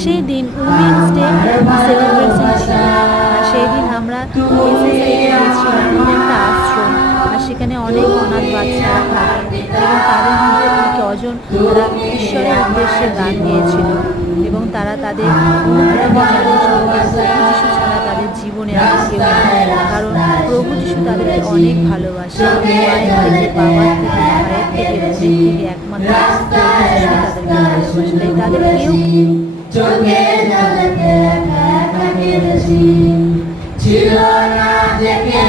সেই দিন women's day celebration ছিল। আর সেই দিন আমরা গিয়েছিলাম একটা আশ্রম, আর সেখানে অনেক অনাথ বাচ্চারা থাকে এবং তাদের মধ্যে কজন তারা ঈশ্বরের উদ্দেশ্যে গান গিয়েছিল এবং তারা তাদের যিশু ছাড়া তাদের জীবনে আর কেউ নেই। কারণ প্রভু যিশু তাদেরকে অনেক ভালোবাসে, মায়ের থেকে, বাবার থেকে, ভাইয়ের থেকে, বোনের থেকে একমাত্র প্রভু যিশু তাদেরকে ভালোবাসে। তাই তাদের কেউ ছিল না দেখে